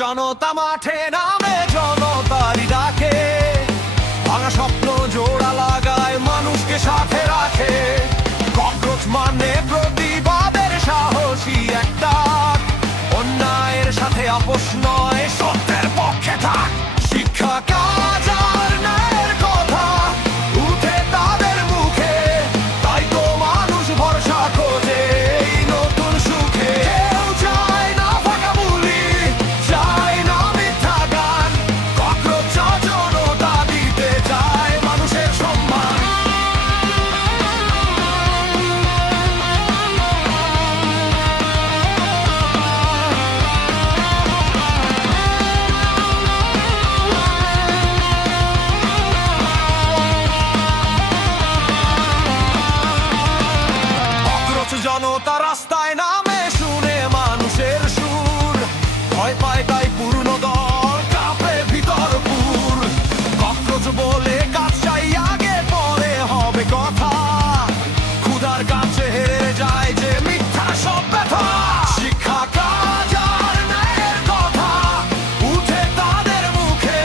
জনতা মাঠে নামে জনতারি ডাকে, ভাঙা স্বপ্ন জোড়া লাগায়, মানুষকে সাথে রাখে। ককরোচ মানে প্রতিবাদের সাহসী একটা, অন্যায়ের সাথে আপোষ নয়, সত্যের পক্ষে থাক। শিক্ষা কাজ আর ন্যায়ের কথা উঠে তাদের মুখে, তাই তো মানুষ ভরসা খোঁজে এই নতুন সুখে। কেউ চায় না ফাঁকা বুলি, চায় না মিথ্যা গান, ককরোচ জনতা দিতে চায় মানুষের সম্মান। জনতা রাস্তায় নামে শুনে মানুষের সুর, ভয় পায় তাই পূর্ণ দল, কাঁপে ভিতর পুর। ককরোচ বলে কাজ চাই আগে পরে হবে কথা, ক্ষুধার কাছে হেরে যায় যে মিথ্যা সব ব্যথা। শিক্ষা কাজ আর ন্যায়ের কথা উঠে তাদের মুখে,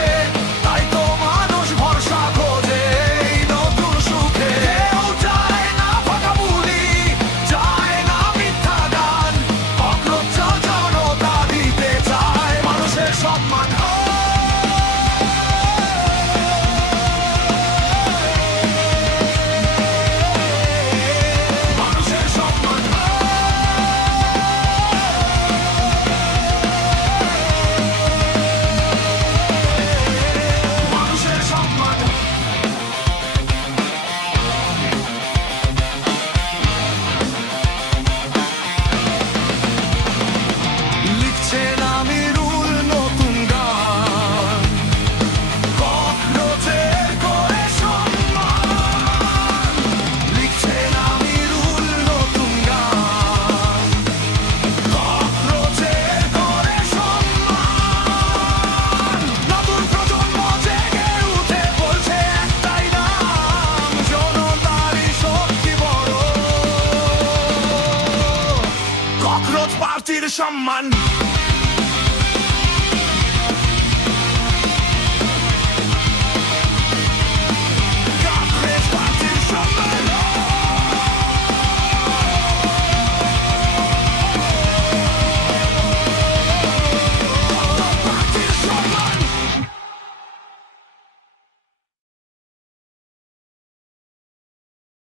তাই তো মানুষ ভরসা খোঁজে এই নতুন সুখে। কেউ চায় না ফাঁকা বুলি, চায় না মিথ্যা গান, ককরোচ জনতা দিতে চায় মানুষের সম্মান। মানুষের সম্মান, মানুষের সম্মান। লিখছেন আমিরুল নতুন গান, ককরোচের করে সম্মান। লিখছেন আমিরুল নতুন গান, ককরোচের করে সম্মান। নতুন প্রজন্ম জেগে উঠে বলছে একটাই নাম, জনতারই শক্তি বড়, ককরোচ পার্টির সম্মান।